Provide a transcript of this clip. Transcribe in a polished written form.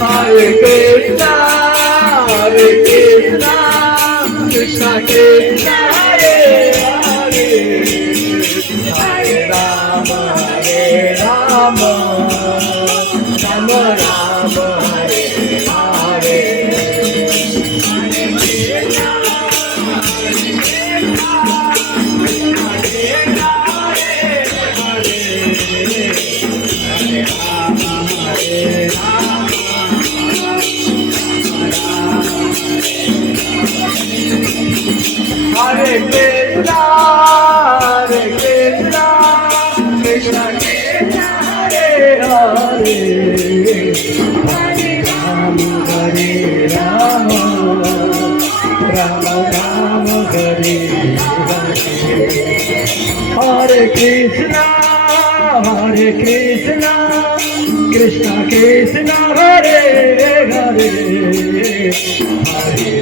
Hare Krishna, Hare Krishna, Krishna Krishna, Hare Hare, Hare Rama, Hare Rama, Rama Rama, Hare Hare. Hare Krishna, Hare Krishna, Krishna Krishna, Hare Hare, Hare Rama, Hare Rama. Hare Krishna, Hare Krishna, Krishna Krishna, Hare Hare, Hare Rama, Hare Rama, Rama Rama, Hare Hare. Hare Krishna, Hare Krishna, Krishna Krishna, Hare Hare, Hare